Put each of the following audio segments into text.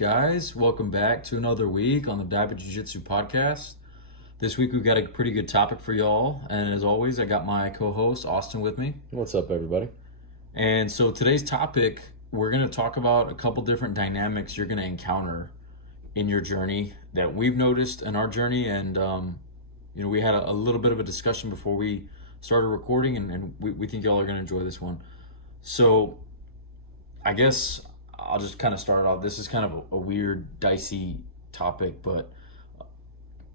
Guys, welcome back to another week on the Dyba Jitsu podcast. This week we've got a pretty good topic for y'all, and as always, I got my co-host Austin with me. What's up, everybody? And so today's topic, we're going to talk about a couple different dynamics you're going to encounter in your journey that we've noticed in our journey, and we had a little bit of a discussion before we started recording, and we think y'all are going to enjoy this one. So, I guess I'll just kind of start off. This is kind of a weird, dicey topic, but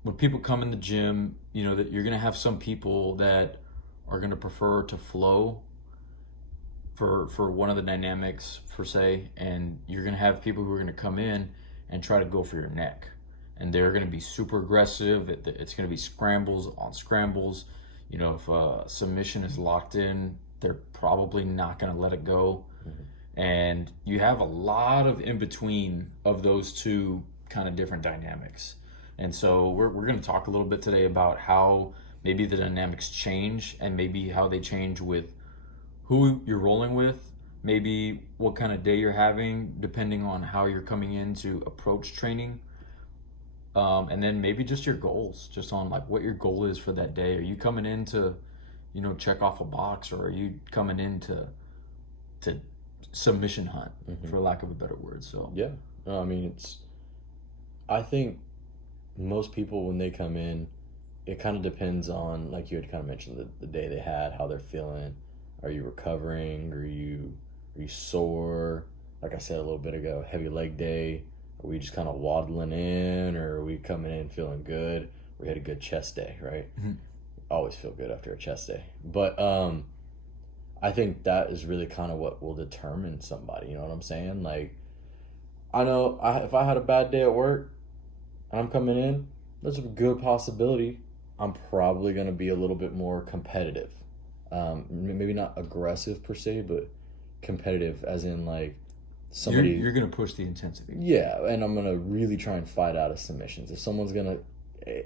when people come in the gym, that you're going to have some people that are going to prefer to flow for one of the dynamics, per se, and you're going to have people who are going to come in and try to go for your neck. And they're going to be super aggressive. It's going to be scrambles on scrambles. If a submission is locked in, they're probably not going to let it go. Mm-hmm. And you have a lot of in between of those two kind of different dynamics. And so we're going to talk a little bit today about how maybe the dynamics change and maybe how they change with who you're rolling with, maybe what kind of day you're having, depending on how you're coming in to approach training. And then maybe just your goals, just on like what your goal is for that day. Are you coming in to, check off a box, or are you coming in to submission hunt, for lack of a better word? So yeah, no, I think most people when they come in, it kind of depends on, like you had kind of mentioned, the day they had, how they're feeling. Are you recovering? Are you sore? Like I said a little bit ago, heavy leg day. Are we just kind of waddling in, or are we coming in feeling good? We had a good chest day, right? Mm-hmm. Always feel good after a chest day. But I think that is really kind of what will determine somebody. You know what I'm saying? Like, I know if I had a bad day at work and I'm coming in, there's a good possibility I'm probably going to be a little bit more competitive. Maybe not aggressive per se, but competitive, as in like somebody. You're going to push the intensity. Yeah, and I'm going to really try and fight out of submissions. If someone's going to,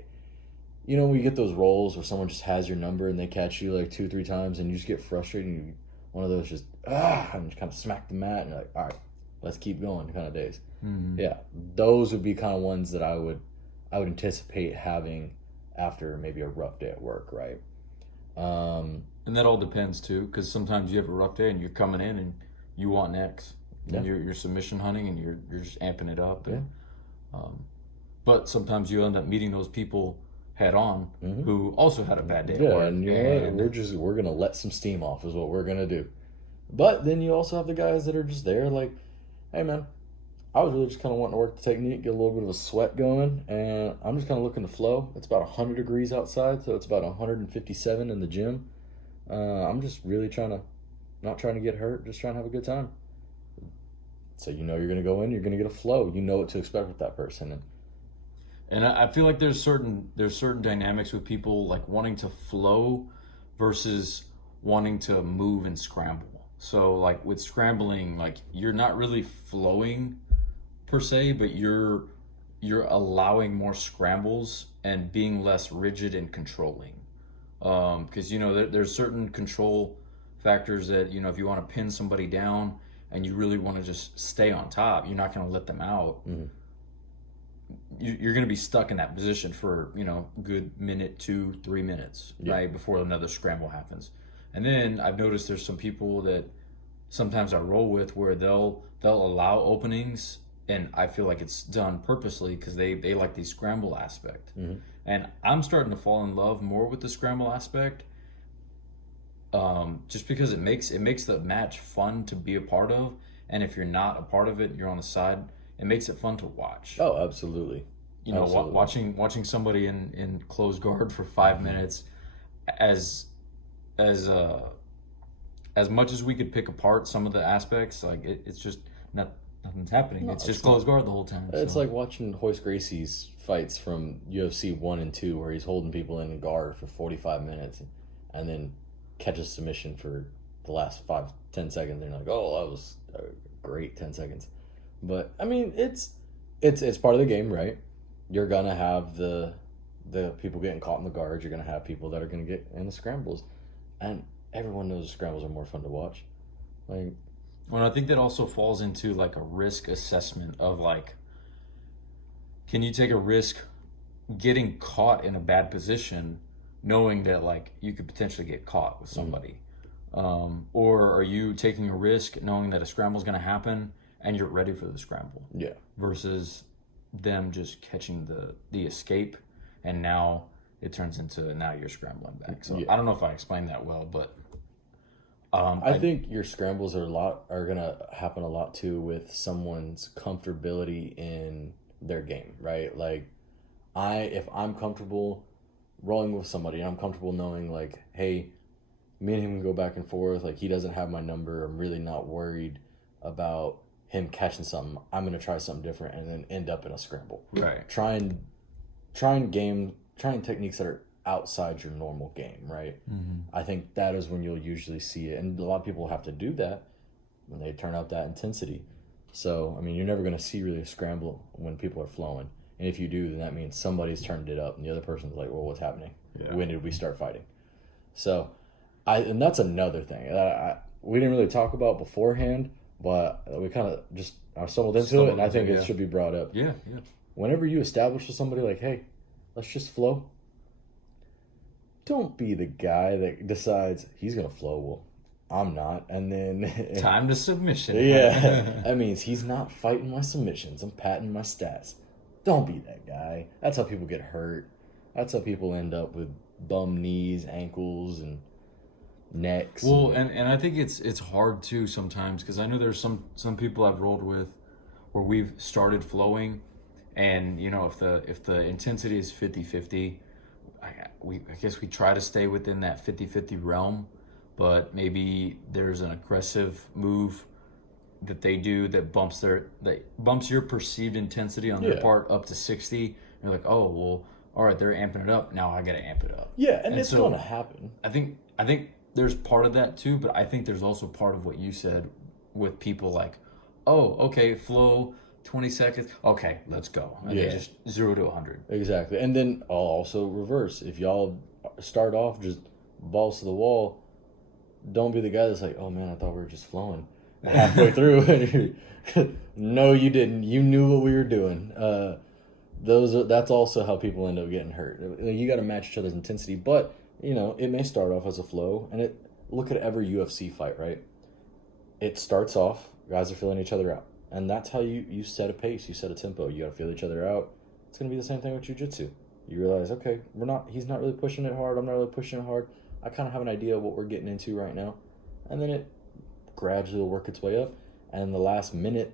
we get those rolls where someone just has your number and they catch you like 2-3 times and you just get frustrated and one of those just, and kind of smack the mat and you're like, all right, let's keep going kind of days. Mm-hmm. Yeah, those would be kind of ones that I would anticipate having after maybe a rough day at work, right? And that all depends too, because sometimes you have a rough day and you're coming in and you want necks. Yeah. You're submission hunting and you're just amping it up. And, yeah. But sometimes you end up meeting those people head on, mm-hmm. who also had a bad day. Yeah, and we're gonna let some steam off is what we're gonna do. But then you also have the guys that are just there like, hey man, I was really just kind of wanting to work the technique, get a little bit of a sweat going, and I'm just kind of looking to flow. It's about 100 degrees outside, so it's about 157 in the gym. I'm just really not trying to get hurt, just trying to have a good time. So you're going to go in, you're going to get a flow. You know what to expect with that person. And I feel like there's certain dynamics with people like wanting to flow versus wanting to move and scramble. So like with scrambling, like you're not really flowing per se, but you're allowing more scrambles and being less rigid and controlling. Because there's certain control factors that if you want to pin somebody down and you really want to just stay on top, you're not going to let them out. Mm-hmm. You're going to be stuck in that position for good minute, 2-3 minutes, yeah. right, before another scramble happens. And then I've noticed there's some people that sometimes I roll with where they'll allow openings, and I feel like it's done purposely because they like the scramble aspect. Mm-hmm. And I'm starting to fall in love more with the scramble aspect, just because it makes the match fun to be a part of. And if you're not a part of it, you're on the side, it makes it fun to watch. Oh, absolutely. Absolutely. Watching somebody in closed guard for 5 mm-hmm. minutes, as much as we could pick apart some of the aspects, like it's just nothing's happening. No, it's just closed guard the whole time. It's like watching Hoist Gracie's fights from UFC 1 and 2, where he's holding people in guard for 45 minutes and then catches submission for the last 5-10 seconds. And you're like, oh, that was a great 10 seconds. But I mean, it's part of the game, right? You're gonna have the people getting caught in the guards. You're gonna have people that are gonna get in the scrambles, and everyone knows the scrambles are more fun to watch. Like, well, I think that also falls into like a risk assessment of like, can you take a risk getting caught in a bad position, knowing that like you could potentially get caught with somebody? Or are you taking a risk knowing that a scramble is going to happen and you're ready for the scramble? Yeah. Versus them just catching the escape, and now it turns into now you're scrambling back. So Yeah. I don't know if I explained that well, but I think your scrambles are gonna happen a lot too with someone's comfortability in their game, right? Like if I'm comfortable rolling with somebody and I'm comfortable knowing like, hey, me and him can go back and forth, like he doesn't have my number, I'm really not worried about him catching something. I'm gonna try something different and then end up in a scramble. right. Trying techniques that are outside your normal game, right? Mm-hmm. I think that is when you'll usually see it, and a lot of people have to do that when they turn up that intensity. So I mean, you're never going to see really a scramble when people are flowing, and if you do, then that means somebody's turned it up, and the other person's like, "Well, what's happening? Yeah. When did we start fighting?" So, and that's another thing that we didn't really talk about beforehand, but we kind of just I stumbled into it, and I think it should be brought up. Yeah, yeah. Whenever you establish with somebody like, "Hey, let's just flow," don't be the guy that decides he's gonna flow. Well, I'm not, and then Time to submission. yeah, that means he's not fighting my submissions. I'm patting my stats. Don't be that guy. That's how people get hurt. That's how people end up with bum knees, ankles, and necks. Well, and I think it's hard too sometimes, because I know there's some people I've rolled with where we've started flowing, and you know, if the intensity is 50-50, I guess we try to stay within that 50-50 realm, but maybe there's an aggressive move that they do that bumps your perceived intensity on their Yeah. part up to 60. And you're like, oh well, all right, they're amping it up. Now I gotta amp it up. yeah, and it's so gonna happen. I think there's part of that too, but I think there's also part of what you said with people like, oh, okay, flow 20 seconds. Okay, let's go. And Yeah. they just 0 to 100. Exactly. And then I'll also reverse. If y'all start off just balls to the wall, don't be the guy that's like, oh man, I thought we were just flowing halfway through. No, you didn't. You knew what we were doing. That's also how people end up getting hurt. You got to match each other's intensity, but you know it may start off as a flow. And look at every UFC fight, right? It starts off, guys are feeling each other out. And that's how you set a pace, you set a tempo. You got to feel each other out. It's going to be the same thing with jiu-jitsu. You realize, okay, he's not really pushing it hard. I'm not really pushing it hard. I kind of have an idea of what we're getting into right now. And then it gradually will work its way up. And in the last minute,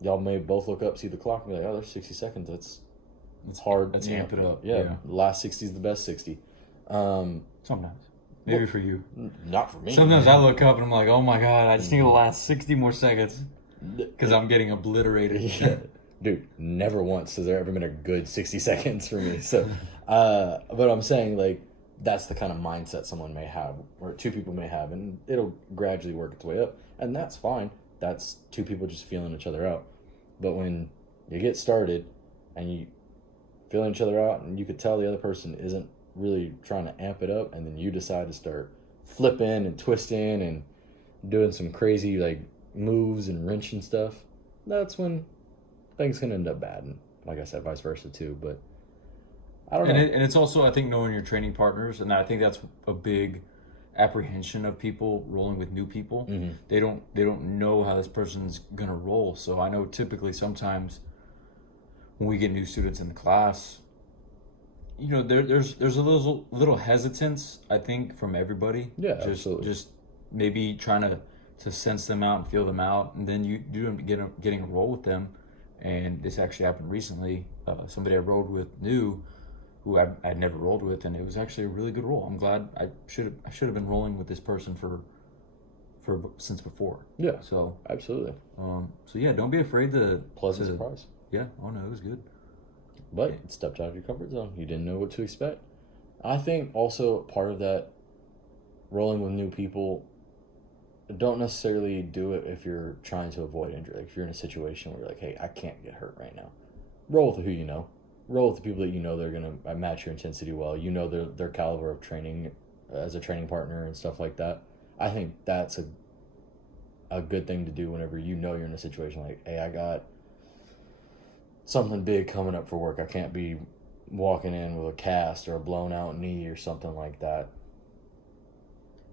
y'all may both look up, see the clock, and be like, oh, there's 60 seconds. It's hard. Let's amp it up. Yeah. The last 60 is the best 60. Sometimes. Maybe for you. Not for me. Sometimes I look up and I'm like, oh my God, I just need the last 60 more seconds because I'm getting obliterated. Yeah. Dude, never once has there ever been a good 60 seconds for me. So, but I'm saying, like, that's the kind of mindset someone may have, or two people may have, and it'll gradually work its way up. And that's fine. That's two people just feeling each other out. But when you get started and you feeling each other out, and you could tell the other person isn't really trying to amp it up, and then you decide to start flipping and twisting and doing some crazy, like, moves and wrenching stuff, that's when things can end up bad. And like I said, vice versa too. But I don't know. And it's also, I think, knowing your training partners, and I think that's a big apprehension of people rolling with new people. Mm-hmm. They don't know how this person's gonna roll. So I know typically sometimes when we get new students in the class, you know, there's a little hesitance, I think, from everybody. Yeah, absolutely. Just maybe trying to sense them out and feel them out, and then you do getting a roll with them. And this actually happened recently. Somebody I rolled with new, who I'd never rolled with, and it was actually a really good roll. I'm glad I should have been rolling with this person for since before. Yeah. So absolutely. So yeah, don't be afraid to Pleasant surprise. Yeah. Oh no, it was good. But it stepped out of your comfort zone. You didn't know what to expect. I think also part of that, rolling with new people, don't necessarily do it if you're trying to avoid injury. Like if you're in a situation where you're like, hey, I can't get hurt right now. Roll with who you know. Roll with the people that you know they're going to match your intensity well. You know their caliber of training as a training partner and stuff like that. I think that's a good thing to do whenever you know you're in a situation like, hey, I got something big coming up for work. I can't be walking in with a cast or a blown out knee or something like that.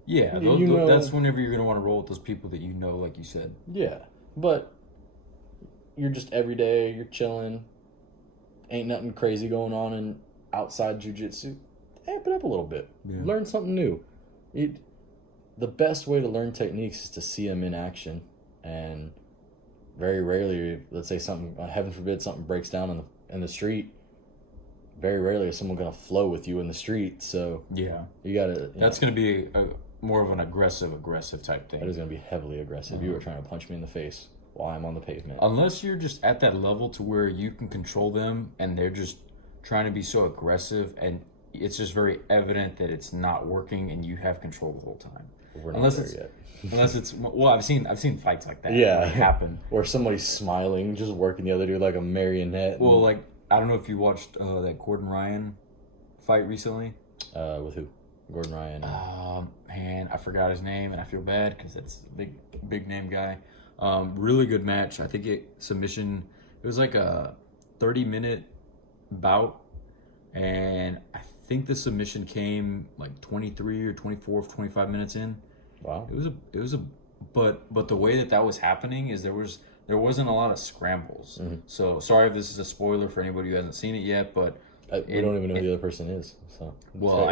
Yeah, You know, that's whenever you're gonna want to roll with those people that you know, like you said. yeah. But you're just every day, you're chilling. Ain't nothing crazy going on in outside jujitsu. Amp it up a little bit. Yeah. Learn something new. The best way to learn techniques is to see them in action, and very rarely, let's say something, heaven forbid, something breaks down in the street. Very rarely is someone gonna flow with you in the street. So Yeah, you gotta. that's gonna be more of an aggressive type thing. That is gonna be heavily aggressive. You are trying to punch me in the face while I'm on the pavement. Unless you're just at that level to where you can control them, and they're just trying to be so aggressive, and it's just very evident that it's not working, and you have control the whole time. We're not Unless there it's yet. unless it's well, I've seen fights like that. Yeah. like, happen. Or somebody's smiling, just working the other dude like a marionette. Well, like I don't know if you watched that Gordon Ryan fight recently. With who? Gordon Ryan. Man, I forgot his name, and I feel bad because that's a big name guy. Really good match. I think submission. It was like a 30-minute bout, and I think the submission came like 23 or 24, 25 minutes in. Wow. It was a but the way that was happening is there wasn't a lot of scrambles. Mm-hmm. So sorry if this is a spoiler for anybody who hasn't seen it yet, but We don't even know who the other person is. So well,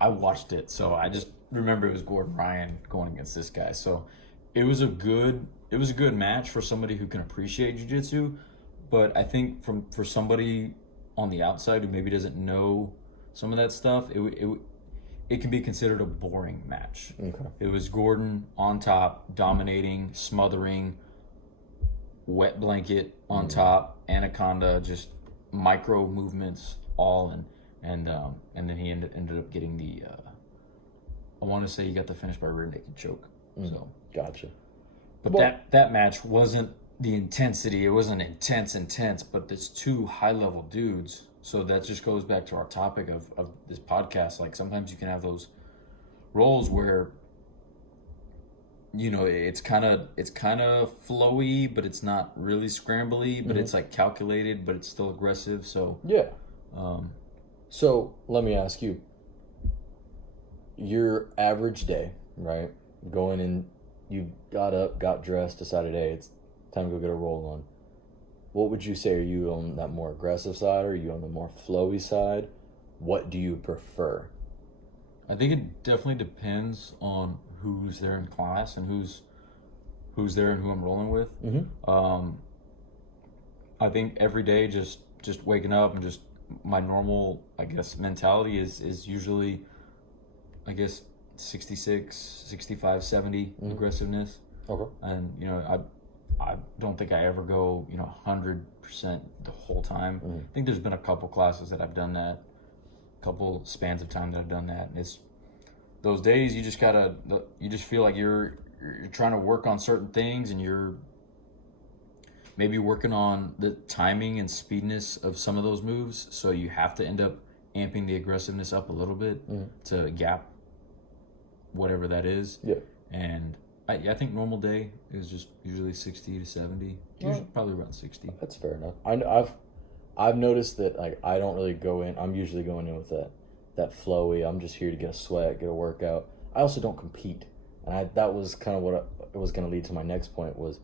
I watched it, so I just remember it was Gordon Ryan going against this guy. So it was a good match for somebody who can appreciate jiu-jitsu, but I think for somebody on the outside who maybe doesn't know some of that stuff, it can be considered a boring match. Okay. It was Gordon on top, dominating, smothering, wet blanket on top, anaconda, just micro movements, all and then he ended up getting the I want to say he got the finish by rear naked choke. So Gotcha. but Well- that match wasn't the intensity. It wasn't intense, but there's two high level dudes. So that just goes back to our topic of this podcast. Like sometimes you can have those roles where it's kind of flowy, but it's not really scrambly, but it's like calculated, but it's still aggressive. So Yeah. So let me ask you, your average day, right? Going in, you got up, got dressed, decided, hey, it's time to go get a roll on. What would you say? Are you on that more aggressive side, or are you on the more flowy side? What do you prefer? I think it definitely depends on who's there in class and who's there and who I'm rolling with. I think every day just waking up and just my normal, I guess, mentality is usually, I guess, 66, 65, 70 aggressiveness. Okay. And, I don't think I ever go, 100% the whole time. I think there's been a couple classes that I've done that, a couple spans of time that I've done that. And it's those days you just feel like you're trying to work on certain things, and you're maybe working on the timing and speediness of some of those moves. So you have to end up amping the aggressiveness up a little bit to gap whatever that is. Yeah. And I think normal day is just usually 60 to 70. Usually, probably around 60. That's fair enough. I've noticed that, like, I don't really go in. I'm usually going in with that flowy. I'm just here to get a sweat, get a workout. I also don't compete, and that was kind of what it was going to lead to my next point, was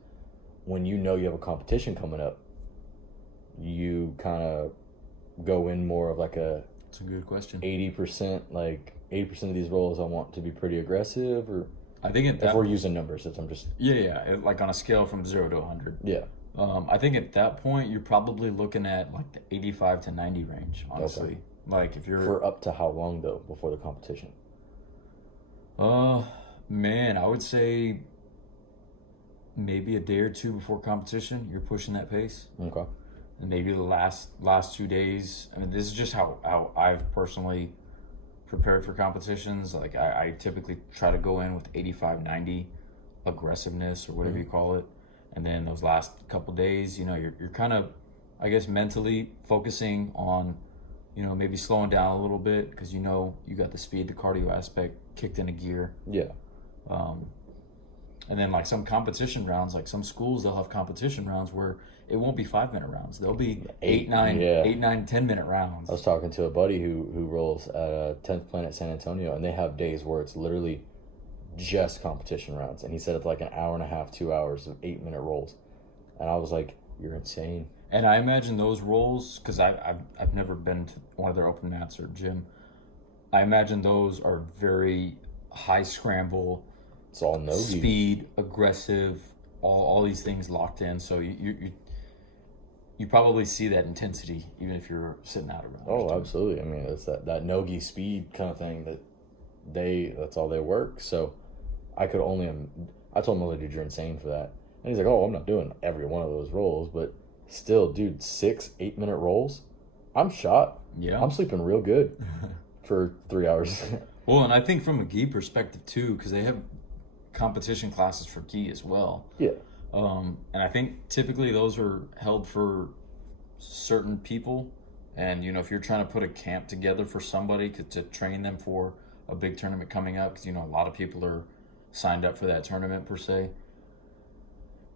when you have a competition coming up, you kind of go in more of like That's a good question. 80%, like 80% of these roles I want to be pretty aggressive, or I think if we're using numbers, I'm just like on a scale from 0 to 100. yeah. I think at that point you're probably looking at like the 85 to 90 range, honestly. Okay. Like if you're For up to how long though before the competition? Man, I would say maybe a day or two before competition, you're pushing that pace. Okay. And maybe the last 2 days. I mean, this is just how I've personally prepared for competitions. Like I typically try to go in with 85, 90 aggressiveness or whatever you call it. And then those last couple days, you're kind of, I guess, mentally focusing on, maybe slowing down a little bit because you got the speed, the cardio aspect kicked into gear. Yeah. And then like some competition rounds, like some schools, they'll have competition rounds where it won't be 5 minute rounds. They'll be eight, nine, yeah. 8, 9, 10 minute rounds. I was talking to a buddy who rolls at 10th Planet San Antonio, and they have days where it's literally just competition rounds. And he said it's like an hour and a half, 2 hours of 8 minute rolls. And I was like, you're insane. And I imagine those rolls, because I've never been to one of their open mats or gym. I imagine those are very high scramble. It's all no speed, aggressive, all these things locked in. So you probably see that intensity even if you're sitting out around. Oh, absolutely. I mean, it's that no-gi speed kind of thing that's all they work. So I told him, dude, you're insane for that. And he's like, oh, I'm not doing every one of those rolls, but still, dude, 6, 8 minute rolls, I'm shot. Yeah. I'm sleeping real good for 3 hours. Well, and I think from a gi perspective too, because they have competition classes for gi as well. Yeah. And I think typically those are held for certain people. And, you know, if you're trying to put a camp together for somebody to train them for a big tournament coming up, because, you know, a lot of people are signed up for that tournament per se,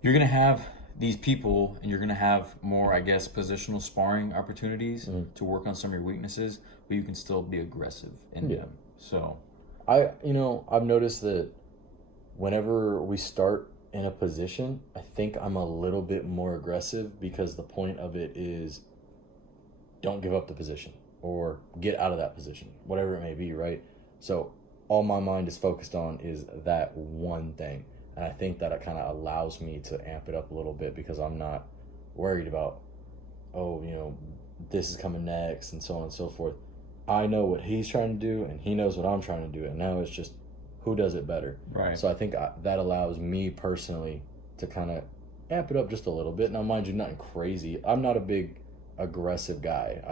you're going to have these people and you're going to have more, I guess, positional sparring opportunities to work on some of your weaknesses, but you can still be aggressive in them. So I've noticed that whenever we start in a position, I think I'm a little bit more aggressive because the point of it is don't give up the position or get out of that position, whatever it may be, right? So all my mind is focused on is that one thing. And I think that it kind of allows me to amp it up a little bit because I'm not worried about, this is coming next and so on and so forth. I know what he's trying to do and he knows what I'm trying to do. And now it's just who does it better. Right. So I think that allows me personally to kind of amp it up just a little bit. Now, mind you, nothing crazy. I'm not a big aggressive guy.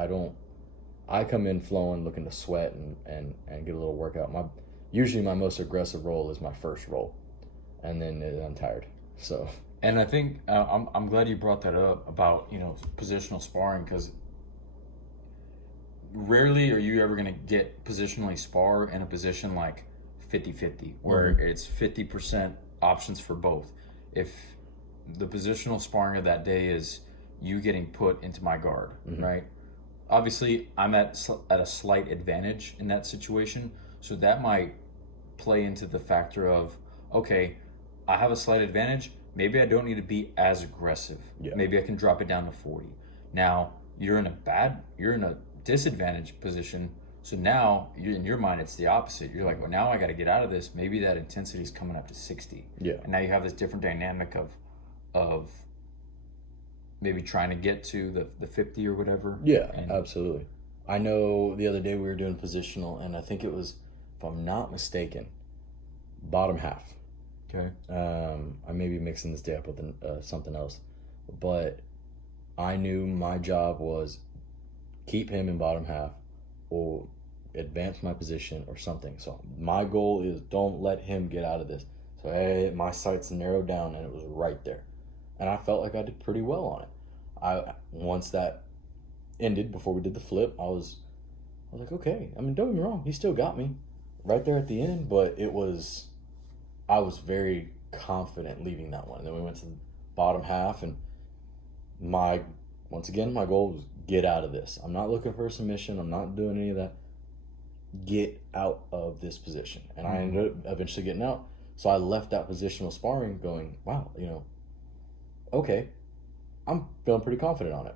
I come in flowing, looking to sweat and get a little workout. Usually my most aggressive roll is my first roll. And then I'm tired. So. And I think I'm glad you brought that up about positional sparring, because rarely are you ever going to get positionally spar in a position like 50-50 where it's 50% options for both. If the positional sparring of that day is you getting put into my guard, right? Obviously, I'm at a slight advantage in that situation, so that might play into the factor of, okay, I have a slight advantage. Maybe I don't need to be as aggressive. Yeah. Maybe I can drop it down to 40. Now you're in a disadvantaged position. So now in your mind, it's the opposite. You're like, well, now I got to get out of this. Maybe that intensity is coming up to 60. Yeah. And now you have this different dynamic of maybe trying to get to the 50 or whatever. Yeah, absolutely. I know the other day we were doing positional, and I think it was, if I'm not mistaken, bottom half. Okay. I may be mixing this day up with something else, but I knew my job was keep him in bottom half or advance my position or something. So my goal is don't let him get out of this. So hey, my sights narrowed down and it was right there. And I felt like I did pretty well on it. Once that ended, before we did the flip, I was like, okay. I mean, don't get me wrong, he still got me right there at the end, but I was very confident leaving that one. And then we went to the bottom half, and once again, my goal was get out of this. I'm not looking for a submission. I'm not doing any of that. Get out of this position. And I ended up eventually getting out. So I left that positional sparring going, wow, okay, I'm feeling pretty confident on it.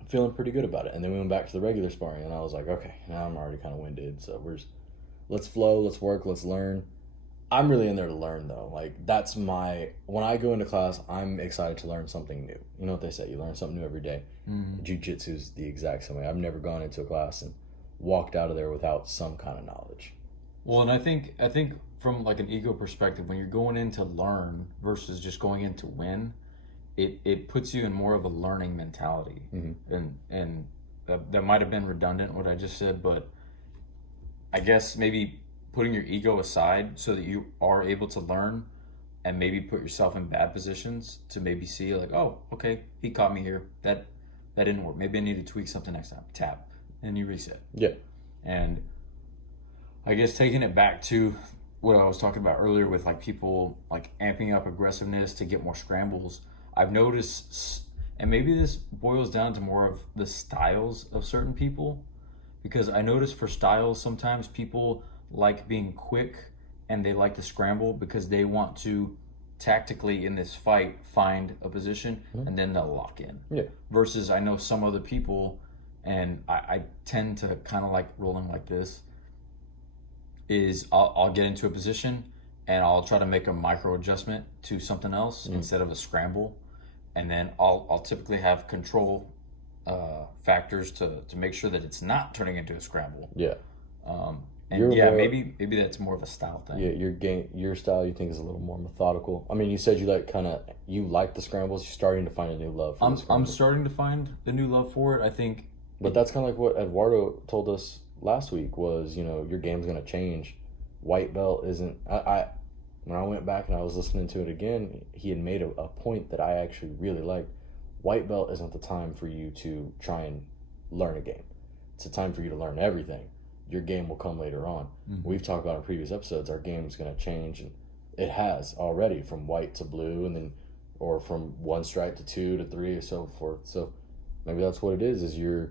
I'm feeling pretty good about it. And then we went back to the regular sparring, and I was like, okay, now I'm already kind of winded. So let's flow, let's work, let's learn. I'm really in there to learn, though. Like, when I go into class, I'm excited to learn something new. You know what they say, you learn something new every day. Jiu-Jitsu is the exact same way. I've never gone into a class and walked out of there without some kind of knowledge. Well, and I think from like an ego perspective, when you're going in to learn versus just going in to win, it puts you in more of a learning mentality. And that might have been redundant, what I just said, but I guess maybe putting your ego aside so that you are able to learn and maybe put yourself in bad positions to maybe see like, oh, okay, he caught me here. That didn't work. Maybe I need to tweak something next time. Tap. And you reset. Yeah. And I guess taking it back to what I was talking about earlier with like people like amping up aggressiveness to get more scrambles. I've noticed, and maybe this boils down to more of the styles of certain people, because I notice for styles sometimes people like being quick and they like to scramble because they want to tactically in this fight find a position and then they'll lock in. Yeah. Versus I know some other people, and I tend to kind of like rolling like this, is I'll get into a position and I'll try to make a micro adjustment to something else instead of a scramble. And then I'll typically have control factors to make sure that it's not turning into a scramble. Yeah. And You're yeah, more- maybe that's more of a style thing. Yeah, your style you think is a little more methodical. I mean, you said you like the scrambles. You're starting to find a new love for the I'm scrambles. starting to find a new love for it. I think, But that's kind of like what Eduardo told us last week was, your game's going to change. White belt isn't... When I went back and I was listening to it again, he had made a point that I actually really liked. White belt isn't the time for you to try and learn a game. It's a time for you to learn everything. Your game will come later on. Mm-hmm. We've talked about in previous episodes, our game's going to change, and it has already, from white to blue, and then, or from 1 stripe to 2 to 3, and so forth. So maybe that's what it is you're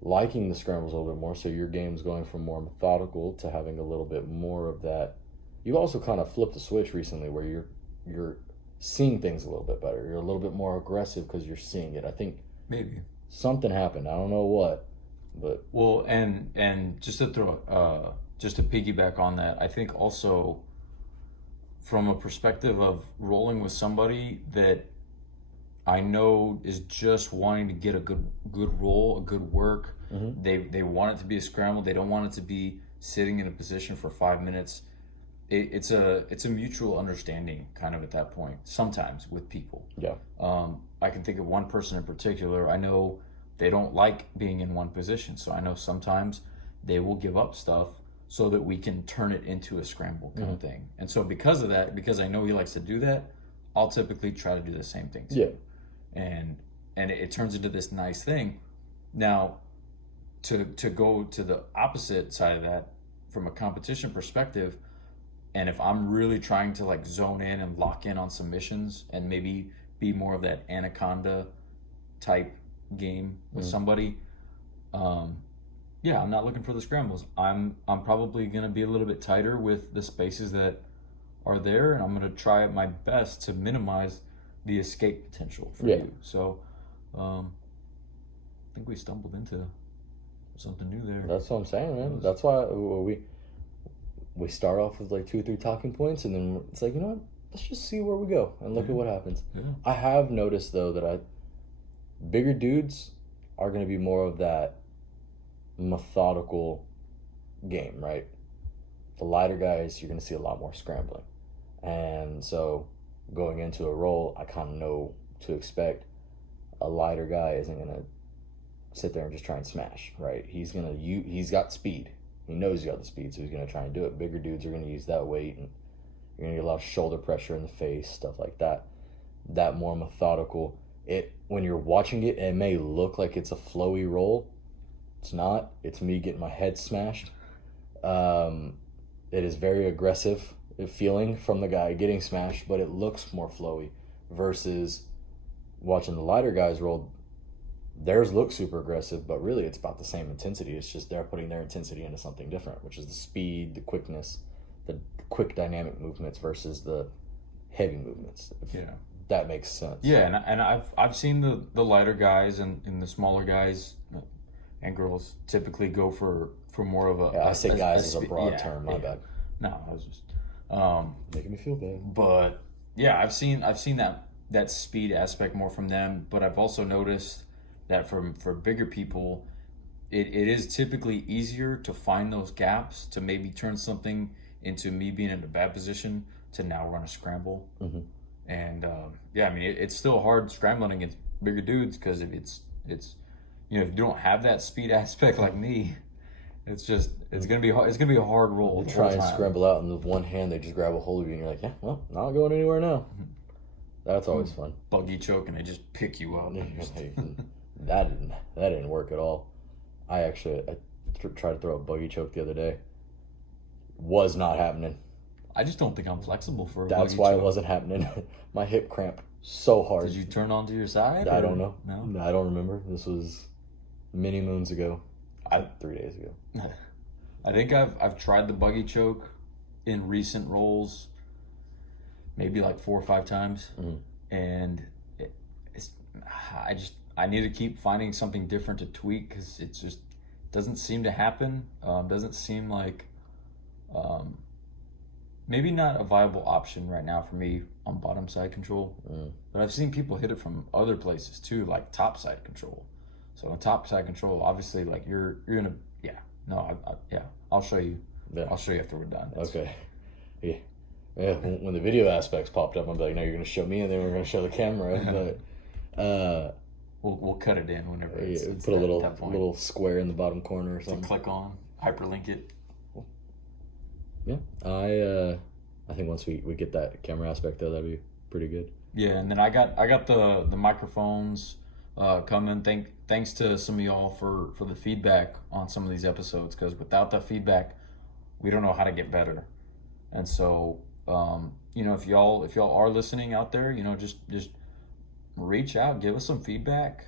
liking the scrambles a little bit more, so your game's going from more methodical to having a little bit more of that. You've also kind of flipped the switch recently where you're seeing things a little bit better. You're a little bit more aggressive because you're seeing it. I think maybe something happened. I don't know what, but well, and just to just to piggyback on that, I think also from a perspective of rolling with somebody that I know is just wanting to get a good roll, a good work. They want it to be a scramble. They don't want it to be sitting in a position for 5 minutes. It's a mutual understanding kind of at that point sometimes with people. yeah. I can think of one person in particular. I know they don't like being in one position, so I know sometimes they will give up stuff so that we can turn it into a scramble kind of thing. And so because of that, because I know he likes to do that, I'll typically try to do the same thing too. Yeah. And it turns into this nice thing. Now, to go to the opposite side of that, from a competition perspective, and if I'm really trying to like zone in and lock in on submissions and maybe be more of that anaconda type game with somebody, yeah, I'm not looking for the scrambles. I'm probably gonna be a little bit tighter with the spaces that are there, and I'm gonna try my best to minimize the escape potential for you. So, I think we stumbled into something new there. That's what I'm saying, man. That's why we start off with like 2 or 3 talking points, and then it's like, what? Let's just see where we go and look at what happens. Yeah. I have noticed though that bigger dudes are going to be more of that methodical game, right? The lighter guys, you're going to see a lot more scrambling, and so going into a roll, I kind of know to expect. A lighter guy isn't going to sit there and just try and smash, right? He's got speed. He knows he's got the speed, so he's going to try and do it. Bigger dudes are going to use that weight, and you're going to get a lot of shoulder pressure in the face, stuff like that. That more methodical. When you're watching it, it may look like it's a flowy roll. It's not. It's me getting my head smashed. It is very aggressive feeling from the guy getting smashed, but it looks more flowy versus watching the lighter guys roll. Theirs look super aggressive, but really it's about the same intensity. It's just they're putting their intensity into something different, which is the speed, the quickness, the quick dynamic movements versus the heavy movements. Yeah, that makes sense. Yeah, and I've seen the lighter guys and the smaller guys and girls typically go for more of a. I say guys is a broad term. My bad. No, I was just making me feel bad. But yeah, I've seen that speed aspect more from them, but I've also noticed that for bigger people, it is typically easier to find those gaps to maybe turn something into me being in a bad position to now run a scramble. And yeah, I mean it's still hard scrambling against bigger dudes because if it's if you don't have that speed aspect like me, it's gonna be hard. It's gonna be a hard roll. You try and scramble out, and with one hand they just grab a hold of you, and you're like, yeah, well, not going anywhere now. That's always fun. Buggy choke, and they just pick you up. That didn't work at all. I tried to throw a buggy choke the other day. Was not happening. I just don't think I'm flexible for a That's buggy why it choke. wasn't happening. My hip cramped so hard. Did you turn onto your side? I or- don't know. No. I don't remember. This was many moons ago. I 3 days ago. I think I've tried the buggy choke in recent rolls, maybe like 4 or 5 times, and it's I need to keep finding something different to tweak because it just doesn't seem to happen. Doesn't seem like maybe not a viable option right now for me on bottom side control. But I've seen people hit it from other places too, like top side control. So on top side control, obviously, like you're gonna I'll show you. Yeah. I'll show you after we're done. Okay. Yeah. Yeah. When the video aspects popped up, I'm like, no, you're gonna show me, and then we're gonna show the camera. But We'll cut it in whenever yeah, it's put a that point. little square in the bottom corner or to something. click on, hyperlink it. Yeah. I think once we get that camera aspect though, that'd be pretty good. Yeah, and then I got the microphones coming. Thanks to some of y'all for the feedback on some of these episodes, because without that feedback, we don't know how to get better. And so if y'all are listening out there, just reach out, give us some feedback.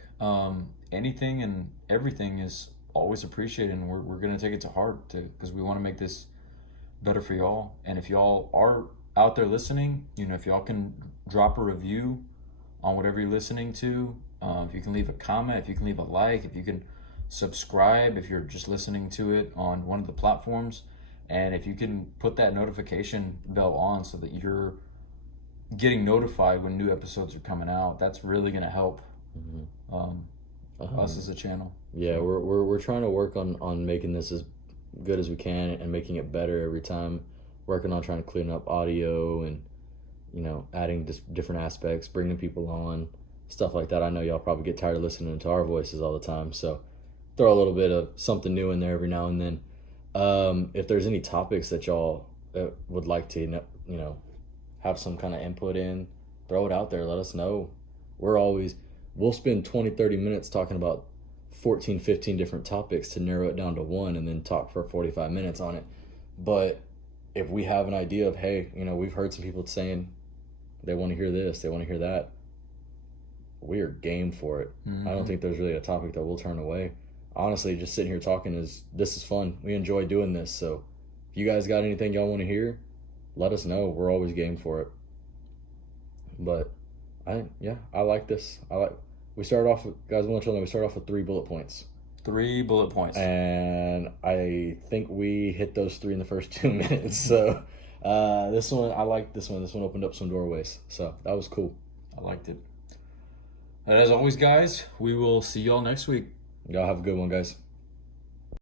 Anything and everything is always appreciated, and we're gonna take it to heart because we want to make this better for y'all. And if y'all are out there listening, if y'all can drop a review on whatever you're listening to, if you can leave a comment, if you can leave a like, if you can subscribe, if you're just listening to it on one of the platforms, and if you can put that notification bell on so that you're getting notified when new episodes are coming out, that's really going to help us as a channel. Yeah, we're trying to work on making this as good as we can and making it better every time. Working on trying to clean up audio and adding just different aspects, bringing people on, stuff like that. I know y'all probably get tired of listening to our voices all the time, so throw a little bit of something new in there every now and then. If there's any topics that y'all would like to have some kind of input in, throw it out there. Let us know. We'll spend 20-30 minutes talking about 14-15 different topics to narrow it down to one, and then talk for 45 minutes on it. But if we have an idea of, hey, we've heard some people saying they want to hear this, they want to hear that, we are game for it. I don't think there's really a topic that we'll turn away. Honestly, just sitting here talking this is fun. We enjoy doing this. So if you guys got anything y'all want to hear, let us know. We're always game for it. But I like this. We started off with, guys, we started off with 3 bullet points. 3 bullet points. And I think we hit those 3 in the first 2 minutes. So this one, I like this one. This one opened up some doorways. So that was cool. I liked it. And as always, guys, we will see y'all next week. Y'all have a good one, guys.